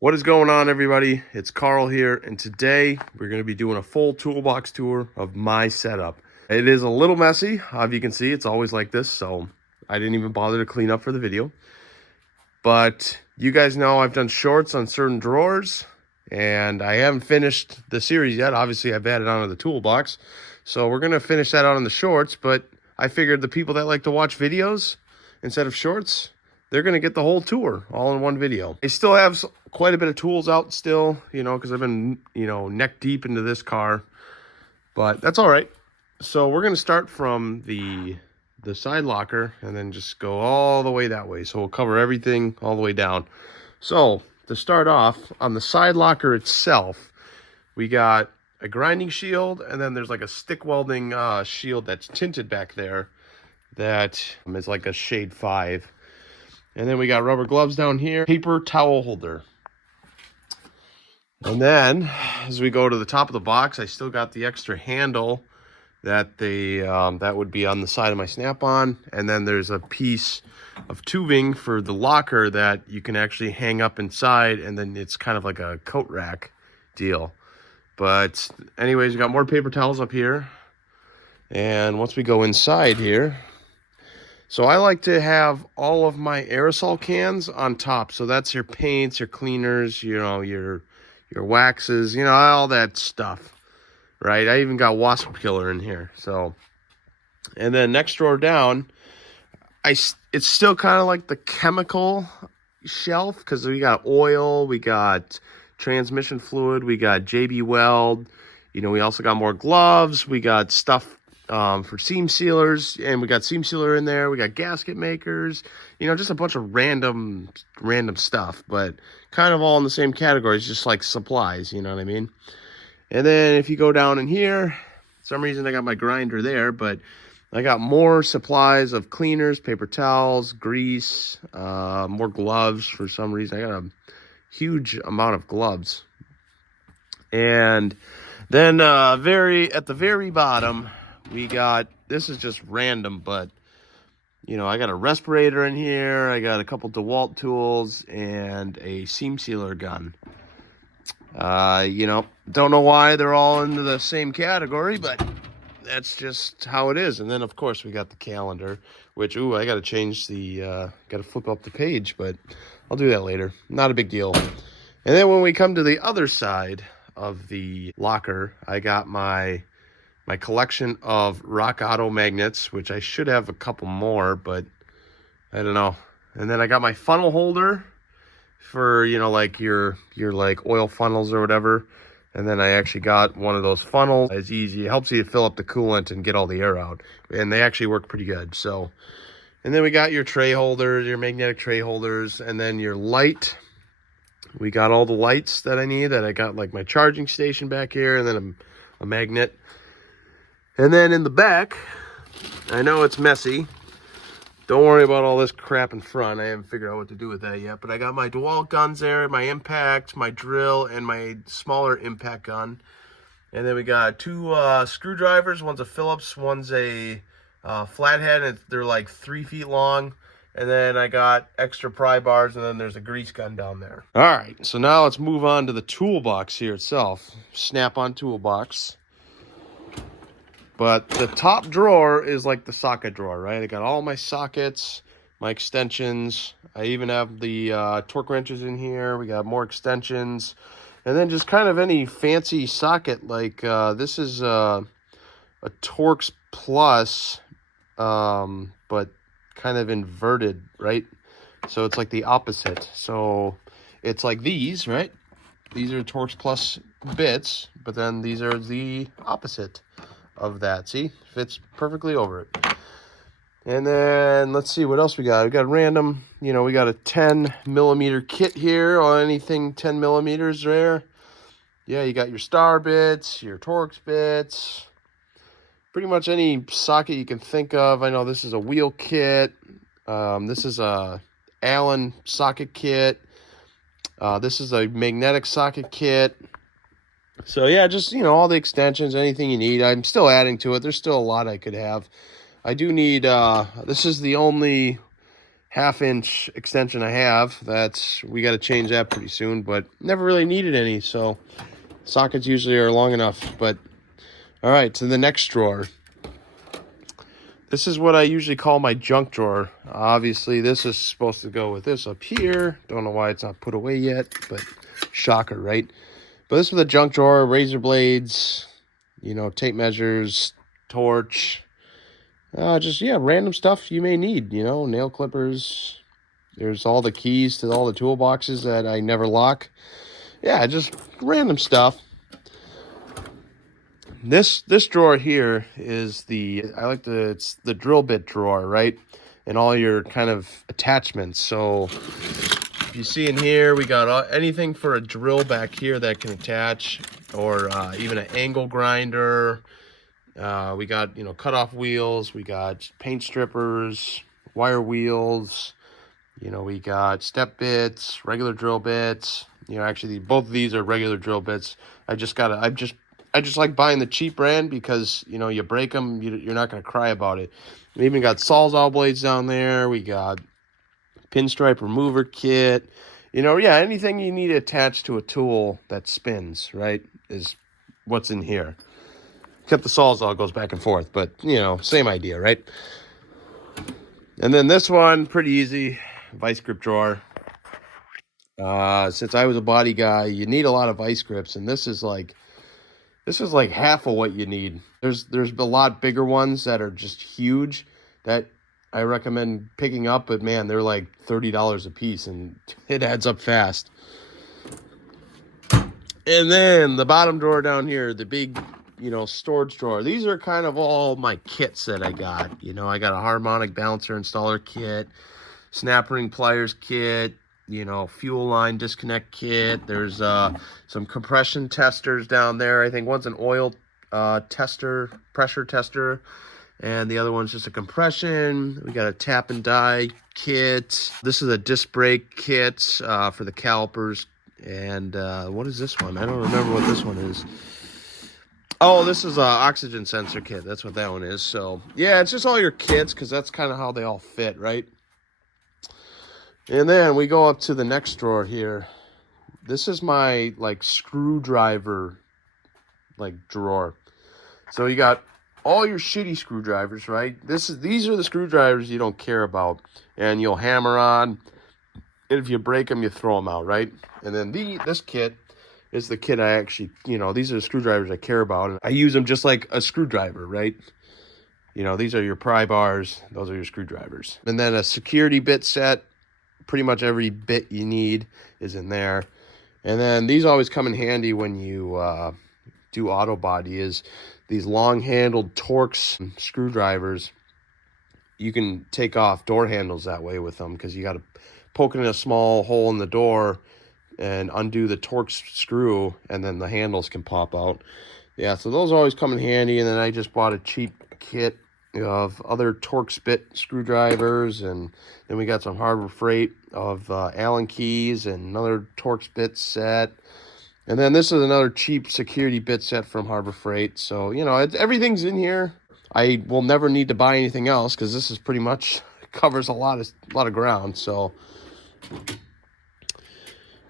What is going on, everybody? It's Carl here, and today we're going to be doing a full toolbox tour of my setup. It is a little messy. As you can see, it's always like this, so I didn't even bother to clean up for the video. But you guys know I've done shorts on certain drawers, and I haven't finished the series yet. Obviously, I've added onto the toolbox, so we're going to finish that out on the shorts, but I figured the people that like to watch videos instead of shorts, they're going to get the whole tour all in one video. I still have quite a bit of tools out still, because I've been, neck deep into this car, but that's all right. So we're going to start from the side locker and then just go all the way that way. So we'll cover everything all the way down. So to start off, on the side locker itself, we got a grinding shield, and then there's like a stick welding shield that's tinted back there that is like a shade 5. And then we got rubber gloves down here, paper towel holder. And then as we go to the top of the box, I still got the extra handle that that would be on the side of my Snap-on. And then there's a piece of tubing for the locker that you can actually hang up inside, and then it's kind of like a coat rack deal. But anyways, we got more paper towels up here. And once we go inside here, so I like to have all of my aerosol cans on top. So that's your paints, your cleaners, your waxes, all that stuff, right? I even got wasp killer in here. So, and then next drawer down, it's still kind of like the chemical shelf, because we got oil, we got transmission fluid, we got JB Weld, we also got more gloves, we got stuff for seam sealers, and we got seam sealer in there, we got gasket makers, just a bunch of random stuff, but kind of all in the same categories, just like supplies, you know what I mean? And then if you go down in here, for some reason I got my grinder there, but I got more supplies of cleaners, paper towels, grease, more gloves for some reason. I got a huge amount of gloves. And then at the very bottom, we got, this is just random, but I got a respirator in here, I got a couple DeWalt tools, and a seam sealer gun. Don't know why they're all into the same category, but that's just how it is. And then of course we got the calendar, which, I got to change got to flip up the page, but I'll do that later. Not a big deal. And then when we come to the other side of the locker, I got my collection of Rock Auto magnets, which I should have a couple more, but I don't know. And then I got my funnel holder for, like your like oil funnels or whatever. And then I actually got one of those funnels. It's easy. It helps you to fill up the coolant and get all the air out. And they actually work pretty good. So, and then we got your tray holders, your magnetic tray holders, and then your light. We got all the lights that I need. That I got like my charging station back here, and then a magnet. And then in the back, I know it's messy. Don't worry about all this crap in front. I haven't figured out what to do with that yet. But I got my DeWalt guns there, my impact, my drill, and my smaller impact gun. And then we got 2 screwdrivers. One's a Phillips, one's a flathead, and they're like 3 feet long. And then I got extra pry bars, and then there's a grease gun down there. All right, so now let's move on to the toolbox here itself. SnapOn Toolbox. But the top drawer is like the socket drawer, right? I got all my sockets, my extensions. I even have the torque wrenches in here. We got more extensions. And then just kind of any fancy socket. Like this is a Torx Plus, but kind of inverted, right? So it's like the opposite. So it's like these, right? These are Torx Plus bits, but then these are the opposite of that. See, fits perfectly over it. And then let's see what else we got. We got random, we got a 10mm kit here, or anything 10 millimeters there. Yeah, you got your star bits, your Torx bits, pretty much any socket you can think of. I know this is a wheel kit. This is a Allen socket kit. This is a magnetic socket kit. So yeah, just, all the extensions, anything you need. I'm still adding to it. There's still a lot I could have. I do need, this is the only 1/2 inch extension I have. We got to change that pretty soon, but never really needed any, so sockets usually are long enough. But all right, to the next drawer. This is what I usually call my junk drawer. Obviously, this is supposed to go with this up here. Don't know why it's not put away yet, but shocker, right? But this is the junk drawer, razor blades, tape measures, torch, random stuff you may need, nail clippers. There's all the keys to all the toolboxes that I never lock. Yeah, just random stuff. This drawer here is it's the drill bit drawer, right? And all your kind of attachments. So if you see in here, we got anything for a drill back here that can attach, or even an angle grinder. We got, cutoff wheels. We got paint strippers, wire wheels. We got step bits, regular drill bits. Actually, both of these are regular drill bits. I just like buying the cheap brand because, you break them, you're not going to cry about it. We even got Sawzall blades down there. We got pinstripe remover kit. Anything you need attached to a tool that spins, right, is what's in here. Except the Sawzall goes back and forth, but, same idea, right? And then this one, pretty easy, vice grip drawer. Since I was a body guy, you need a lot of vice grips, and this is like half of what you need. There's a lot bigger ones that are just huge that I recommend picking up, but man, they're like $30 a piece, and it adds up fast. And then the bottom drawer down here, the big, storage drawer. These are kind of all my kits that I got. I got a harmonic balancer installer kit, snap ring pliers kit, fuel line disconnect kit. There's some compression testers down there. I think one's an oil tester, pressure tester, and the other one's just a compression. We got a tap and die kit. This is a disc brake kit for the calipers. And what is this one? I don't remember what this one is. Oh, this is an oxygen sensor kit. That's what that one is. So, yeah, it's just all your kits because that's kind of how they all fit, right? And then we go up to the next drawer here. This is my, screwdriver, drawer. So you got all your shitty screwdrivers, right? These are the screwdrivers you don't care about. And you'll hammer on. And if you break them, you throw them out, right? And then this kit is the kit I actually, these are the screwdrivers I care about. And I use them just like a screwdriver, right? These are your pry bars. Those are your screwdrivers. And then a security bit set. Pretty much every bit you need is in there. And then these always come in handy when you do auto body, is these long-handled Torx screwdrivers. You can take off door handles that way with them because you got to poke in a small hole in the door and undo the Torx screw, and then the handles can pop out. Yeah, so those always come in handy. And then I just bought a cheap kit of other Torx bit screwdrivers, and then we got some Harbor Freight of Allen keys and another Torx bit set. And then this is another cheap security bit set from Harbor Freight. So, everything's in here. I will never need to buy anything else because this is pretty much covers a lot of ground. So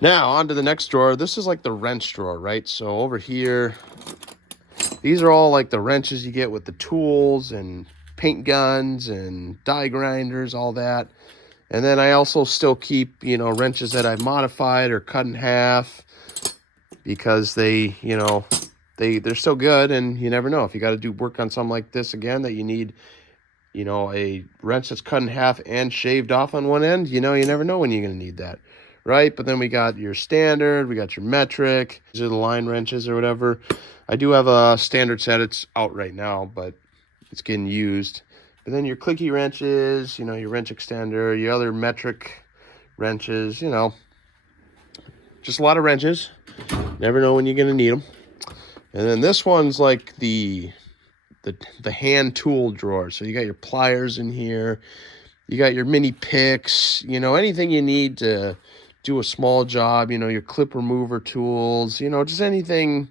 now on to the next drawer. This is like the wrench drawer, right? So over here, these are all like the wrenches you get with the tools and paint guns and die grinders, all that. And then I also still keep, wrenches that I've modified or cut in half because they're still good, and you never know. If you got to do work on something like this again that you need, a wrench that's cut in half and shaved off on one end, you never know when you're going to need that, right? But then we got your standard, we got your metric. These are the line wrenches or whatever. I do have a standard set. It's out right now, but it's getting used. But then your clicky wrenches, your wrench extender, your other metric wrenches, just a lot of wrenches. Never know when you're going to need them. And then this one's like the hand tool drawer. So you got your pliers in here. You got your mini picks, anything you need to do a small job, your clip remover tools, just anything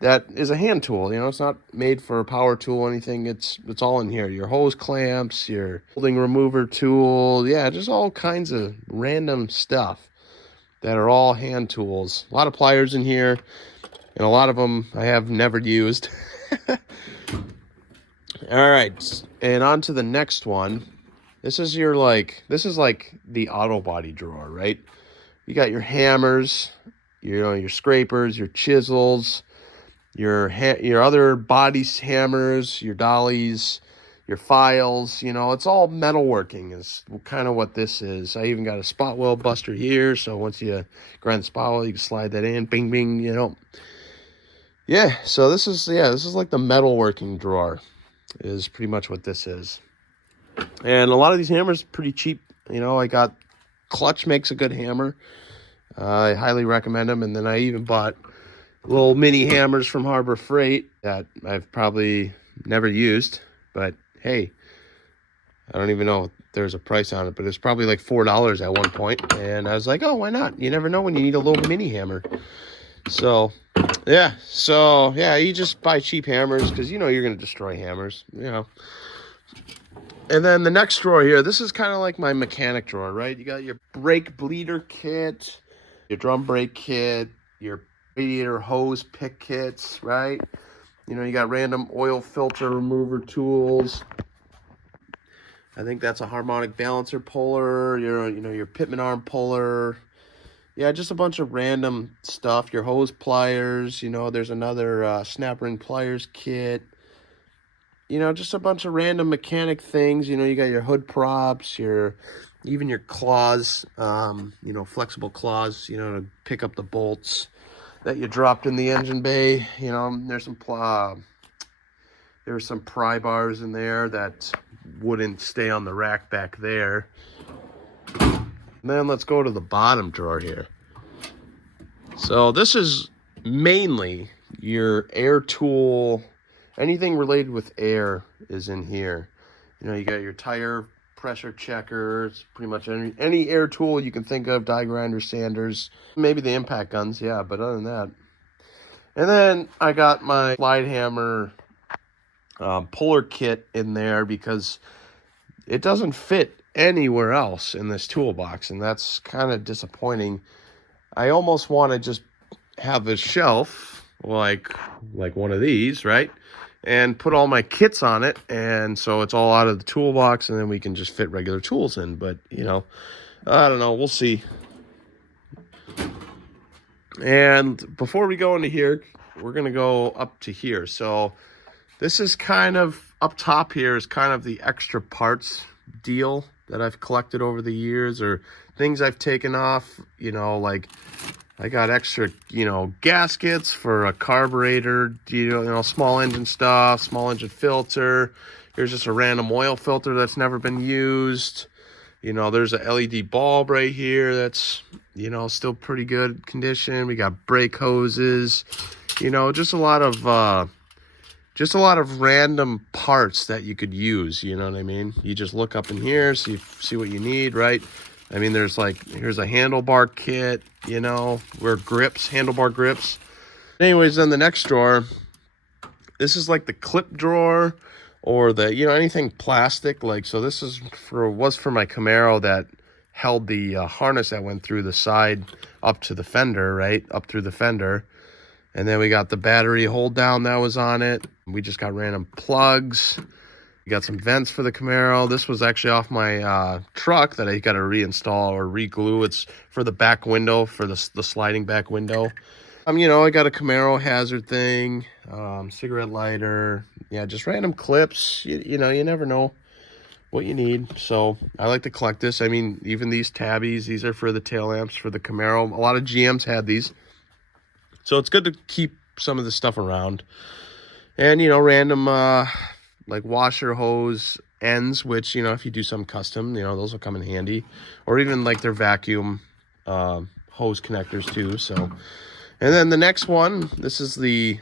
that is a hand tool. You know, it's not made for a power tool or anything. It's all in here. Your hose clamps, your holding remover tool. Yeah, just all kinds of random stuff that are all hand tools. A lot of pliers in here, and a lot of them I have never used. All right, and on to the next one. This is like the auto body drawer, right? You got your hammers, your scrapers, your chisels, your other body hammers, your dollies, your files. You know, it's all metalworking is kind of what this is. I even got a spot weld buster here, so once you grind the spot weld, you can slide that in, bing, bing, you know. Yeah, so this is like the metalworking drawer is pretty much what this is. And a lot of these hammers are pretty cheap. You know, I got Clutch makes a good hammer. I highly recommend them. And then I even bought little mini hammers from Harbor Freight that I've probably never used. But hey, I don't even know if there's a price on it, but it's probably like $4 at one point. And I was like, oh, why not? You never know when you need a little mini hammer. So yeah, you just buy cheap hammers because you know you're going to destroy hammers, you know. And then the next drawer here, this is kind of like my mechanic drawer, right? You got your brake bleeder kit, your drum brake kit, your radiator hose pick kits, right? You know, you got random oil filter remover tools. I think that's a harmonic balancer puller, your Pitman arm puller. Yeah, just a bunch of random stuff. Your hose pliers, you know, there's another snap ring pliers kit. You know, just a bunch of random mechanic things. You know, you got your hood props, even your claws, you know, flexible claws, you know, to pick up the bolts that you dropped in the engine bay. You know, there's some pry bars in there that wouldn't stay on the rack back there. And then let's go to the bottom drawer here. So this is mainly your air tool. Anything related with air is in here. You know, you got your tire pressure checkers, pretty much any air tool you can think of, die grinders, sanders, maybe the impact guns, yeah, but other than that. And then I got my slide hammer puller kit in there because it doesn't fit anywhere else in this toolbox, and that's kind of disappointing. I almost want to just have a shelf like one of these, right? And put all my kits on it, and so it's all out of the toolbox, and then we can just fit regular tools in. But, you know, I don't know. We'll see. And before we go into here, we're going to go up to here. So this is kind of, up top here is kind of the extra parts deal that I've collected over the years, or things I've taken off, you know, like I got extra, you know, gaskets for a carburetor, you know, small engine stuff, small engine filter. Here's just a random oil filter that's never been used. You know, there's a LED bulb right here that's, you know, still pretty good condition. We got brake hoses, you know, just a lot of random parts that you could use, you know what I mean? You just look up in here, see what you need, right? I mean, here's a handlebar kit, you know, handlebar grips. Anyways, then the next drawer, this is like the clip drawer or the, you know, anything plastic. Like, so this was for my Camaro that held the harness that went through the side up to the fender, right? Up through the fender. And then we got the battery hold down that was on it. We just got random plugs. We got some vents for the Camaro. This was actually off my truck that I got to reinstall or re-glue. It's for the back window, for the sliding back window. You know, I got a Camaro hazard thing, cigarette lighter. Yeah, just random clips. You know, you never know what you need. So I like to collect this. I mean, even these tabbies, these are for the tail lamps for the Camaro. A lot of GMs had these. So it's good to keep some of this stuff around. And, you know, random like washer hose ends, which, you know, if you do some custom, you know, those will come in handy. Or even like their vacuum hose connectors too. So, and then the next one, this is the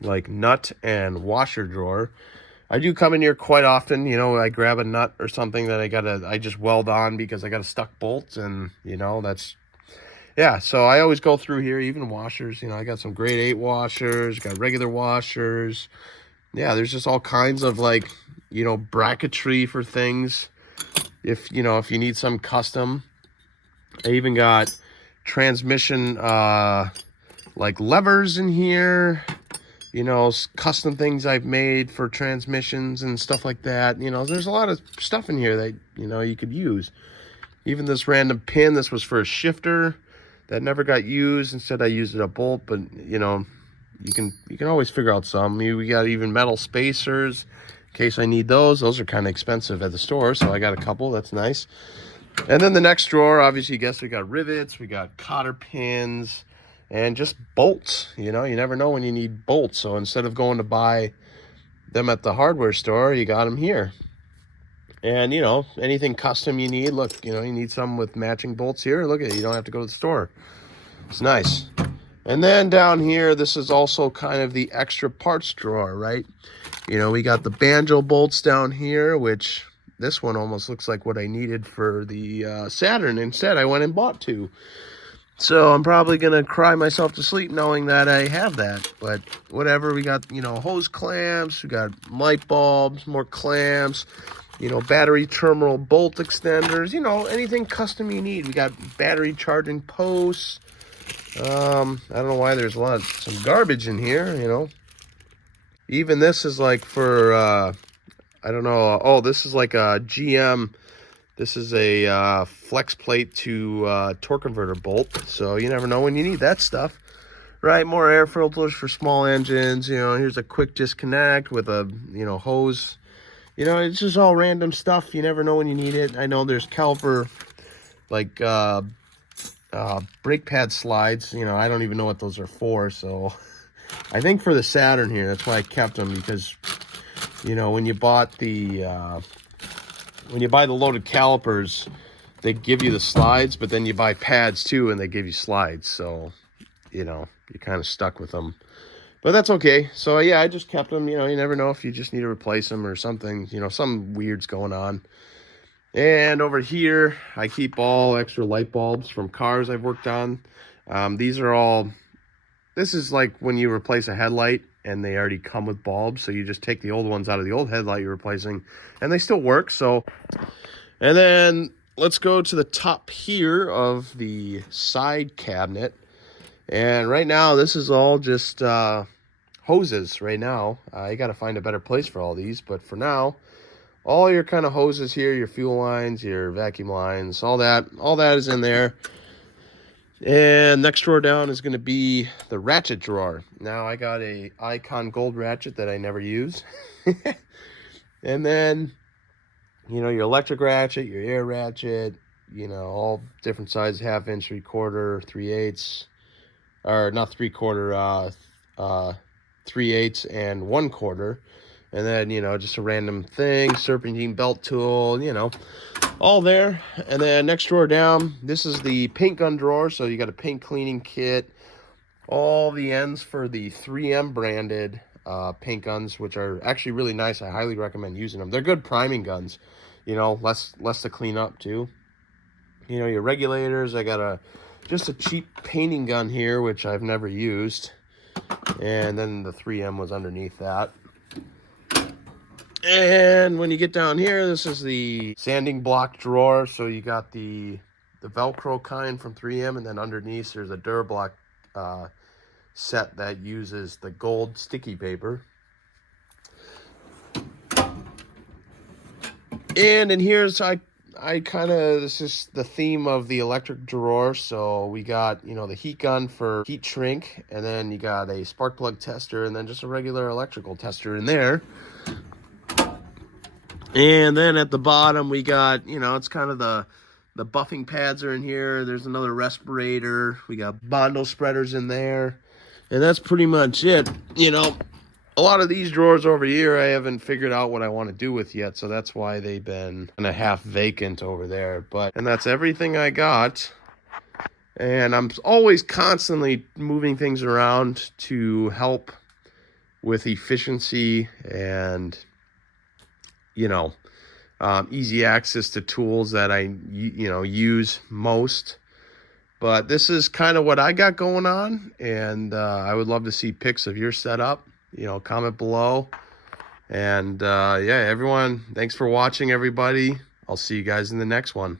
like nut and washer drawer. I do come in here quite often. You know, I grab a nut or something that I just weld on because I got a stuck bolt, and, you know, yeah, so I always go through here, even washers. You know, I got some grade 8 washers, got regular washers. Yeah, there's just all kinds of, like, you know, bracketry for things. If, you know, if you need some custom. I even got transmission, like levers in here. You know, custom things I've made for transmissions and stuff like that. You know, there's a lot of stuff in here that, you know, you could use. Even this random pin, this was for a shifter that never got used. Instead, I used it a bolt, but, you know, you can always figure out some. We got even metal spacers in case I need those. Those are kind of expensive at the store, so I got a couple. That's nice. And then the next drawer, obviously, you guess we got rivets, we got cotter pins, and just bolts. You know, you never know when you need bolts. So instead of going to buy them at the hardware store, you got them here. And, you know, anything custom you need, look, you know, you need some with matching bolts here. Look at it, you don't have to go to the store. It's nice. And then down here, this is also kind of the extra parts drawer, right? You know, we got the banjo bolts down here, which this one almost looks like what I needed for the Saturn. Instead, I went and bought two. So I'm probably going to cry myself to sleep knowing that I have that. But whatever, we got, you know, hose clamps, we got light bulbs, more clamps, you know, battery terminal bolt extenders, you know, anything custom you need. We got battery charging posts. I don't know why there's some garbage in here, you know. Even this is like for, I don't know. Oh, this is like a GM. This is a flex plate to torque converter bolt. So you never know when you need that stuff. Right, more air filters for small engines. You know, here's a quick disconnect with a, you know, hose. You know, it's just all random stuff. You never know when you need it. I know there's caliper, like, brake pad slides. You know, I don't even know what those are for. So I think for the Saturn here, that's why I kept them, because, you know, when you buy the loaded calipers, they give you the slides, but then you buy pads too, and they give you slides. So, you know, you're kind of stuck with them. But that's okay. So, yeah, I just kept them. You know, you never know if you just need to replace them or something. You know, something weird's going on. And over here, I keep all extra light bulbs from cars I've worked on. These are all... This is like when you replace a headlight and they already come with bulbs. So you just take the old ones out of the old headlight you're replacing, and they still work. So, and then let's go to the top here of the side cabinet. And right now, this is all just hoses right now. I got to find a better place for all these. But for now, all your kind of hoses here, your fuel lines, your vacuum lines, all that is in there. And next drawer down is going to be the ratchet drawer. Now I got a Icon gold ratchet that I never use. And then, you know, your electric ratchet, your air ratchet, you know, all different sizes, 1/2 inch, 3/4, 3/8, or not 3/4, 3/8 and 1/4. And then, you know, just a random thing, serpentine belt tool, you know, all there. And then next drawer down, this is the paint gun drawer. So you got a paint cleaning kit, all the ends for the 3M branded paint guns, which are actually really nice. I highly recommend using them. They're good priming guns, you know, less to clean up too. You know, your regulators. I got just a cheap painting gun here, which I've never used. And then the 3M was underneath that. And when you get down here, this is the sanding block drawer. So you got the Velcro kind from 3M, and then underneath there's a Durablock set that uses the gold sticky paper. And in here's this is the theme of the electric drawer. So we got, you know, the heat gun for heat shrink, and then you got a spark plug tester, and then just a regular electrical tester in there. And then at the bottom, we got, you know, it's kind of the buffing pads are in here. There's another respirator. We got Bondo spreaders in there. And that's pretty much it. You know, a lot of these drawers over here, I haven't figured out what I want to do with yet. So that's why they've been kind of half vacant over there. And that's everything I got. And I'm always constantly moving things around to help with efficiency and, you know, easy access to tools that I, you know, use most. But this is kind of what I got going on, and I would love to see pics of your setup. You know, comment below. And yeah, everyone, thanks for watching, everybody. I'll see you guys in the next one.